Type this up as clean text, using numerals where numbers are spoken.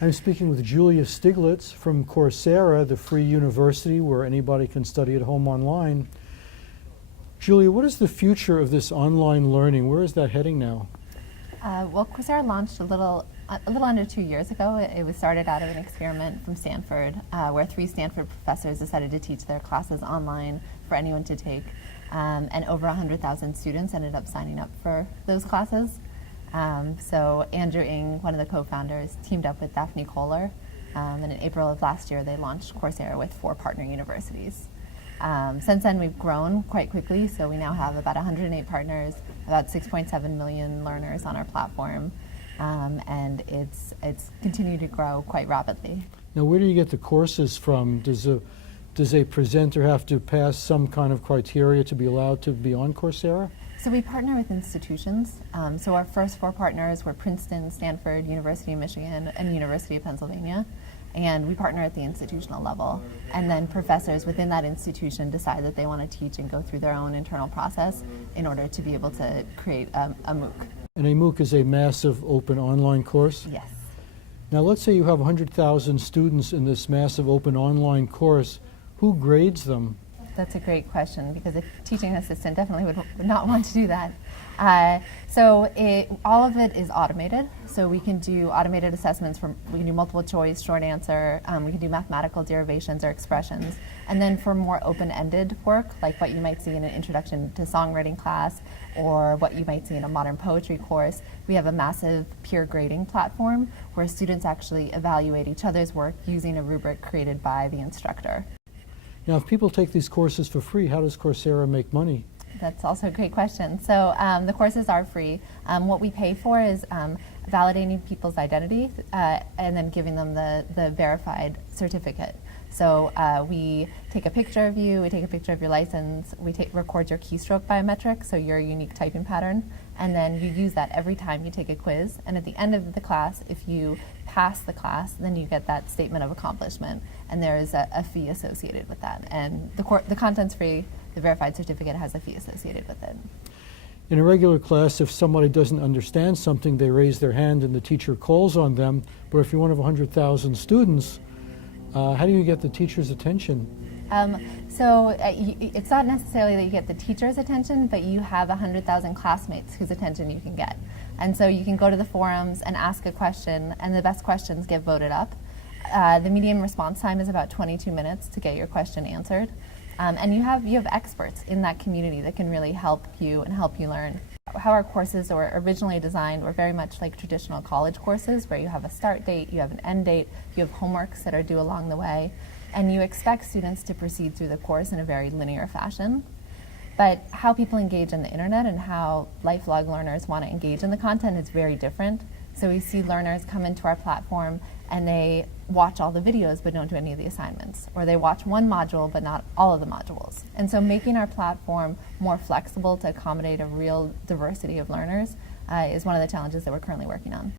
I'm speaking with Julia Stiglitz from Coursera, the free university where anybody can study at home online. Julia, what is the future of this online learning? Where is that heading now? Well, Coursera launched a little under 2 years ago. It was started out of an experiment from Stanford, where 3 Stanford professors decided to teach their classes online for anyone to take, and over 100,000 students ended up signing up for those classes. So Andrew Ng, one of the co-founders, teamed up with Daphne Koller, and in April of last year they launched Coursera with 4 partner universities. Since then we've grown quite quickly, so we now have about 108 partners, about 6.7 million learners on our platform, and it's continued to grow quite rapidly. Now, where do you get the courses from? Does a presenter have to pass some kind of criteria to be allowed to be on Coursera? So we partner with institutions. So our first 4 partners were Princeton, Stanford, University of Michigan, and University of Pennsylvania. And we partner at the institutional level. And then professors within that institution decide that they want to teach and go through their own internal process in order to be able to create a MOOC. And a MOOC is a massive open online course? Yes. Now let's say you have 100,000 students in this massive open online course. Who grades them? That's a great question, because a teaching assistant definitely would not want to do that. All of it is automated. So we can do automated assessments. We can do multiple choice, short answer. We can do mathematical derivations or expressions. And then for more open-ended work, like what you might see in an introduction to songwriting class or what you might see in a modern poetry course, we have a massive peer grading platform where students actually evaluate each other's work using a rubric created by the instructor. Now, if people take these courses for free, how does Coursera make money? That's also a great question. So the courses are free. What we pay for is validating people's identity and then giving them the verified certificate. So we take a picture of you, we take a picture of your license, we record your keystroke biometric, so your unique typing pattern, and then you use that every time you take a quiz. And at the end of the class, if you pass the class, then you get that statement of accomplishment, and there is a fee associated with that. And the content's free, the verified certificate has a fee associated with it. In a regular class, if somebody doesn't understand something, they raise their hand and the teacher calls on them. But if you're one of 100,000 students, how do you get the teacher's attention? It's not necessarily that you get the teacher's attention, but you have 100,000 classmates whose attention you can get. And so you can go to the forums and ask a question, and the best questions get voted up. The median response time is about 22 minutes to get your question answered. And you have experts in that community that can really help you and help you learn. How our courses were originally designed were very much like traditional college courses, where you have a start date, you have an end date, you have homeworks that are due along the way, and you expect students to proceed through the course in a very linear fashion. But how people engage on the internet and how lifelong learners want to engage in the content is very different. So we see learners come into our platform and they watch all the videos but don't do any of the assignments, or they watch one module but not all of the modules. And so making our platform more flexible to accommodate a real diversity of learners is one of the challenges that we're currently working on.